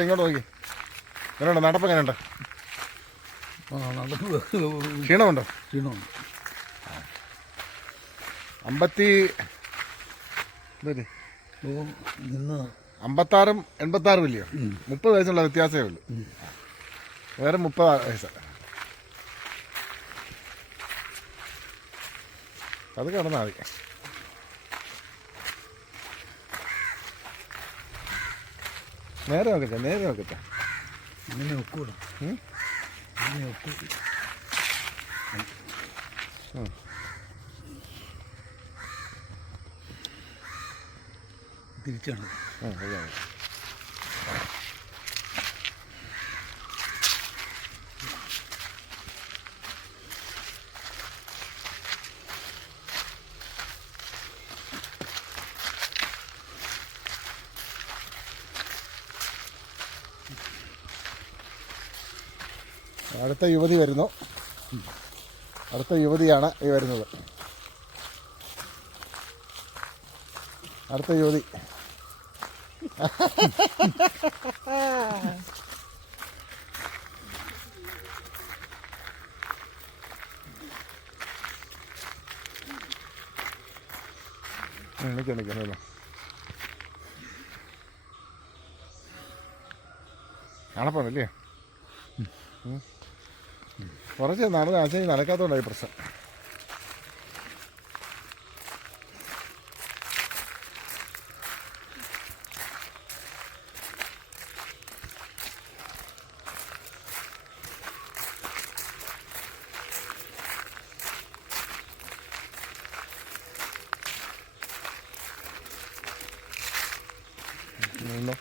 ഇങ്ങോട്ട് നോക്കി. എങ്ങനെയുണ്ട് നടപ്പ് എങ്ങനെയുണ്ട്? ആ നടപ്പ് ക്ഷീണമുണ്ടോ? ക്ഷീണമുണ്ട്. അമ്പത്തി അമ്പത്താറും എൺപത്താറും ഇല്ലയോ? മുപ്പത് വയസ്സുള്ള വ്യത്യാസമേ ഉള്ളൂ. വേറെ മുപ്പത് വയസ്സ. അത് കിടന്നാൽ മതി. നേരെ നോക്കട്ടെ നേരെ നോക്കട്ടെ അങ്ങനെ ഒക്കൂല ഉം? അങ്ങനെ ഒക്കൂല ഉം. തിരിച്ചാണ് ആ, അതാണ്. അടുത്ത യുവതി വരുന്നു. അടുത്ത യുവതിയാണ് ഈ വരുന്നത്. അടുത്ത യുവതി. നിൽക്കാം നിൽക്കാം നിൽക്കാം കാണപ്പോണ്ടല്ലേ കുറച്ച് നടന്ന് ആശയം നടക്കാത്തോണ്ടായി പ്രശ്നം. നിന്നോ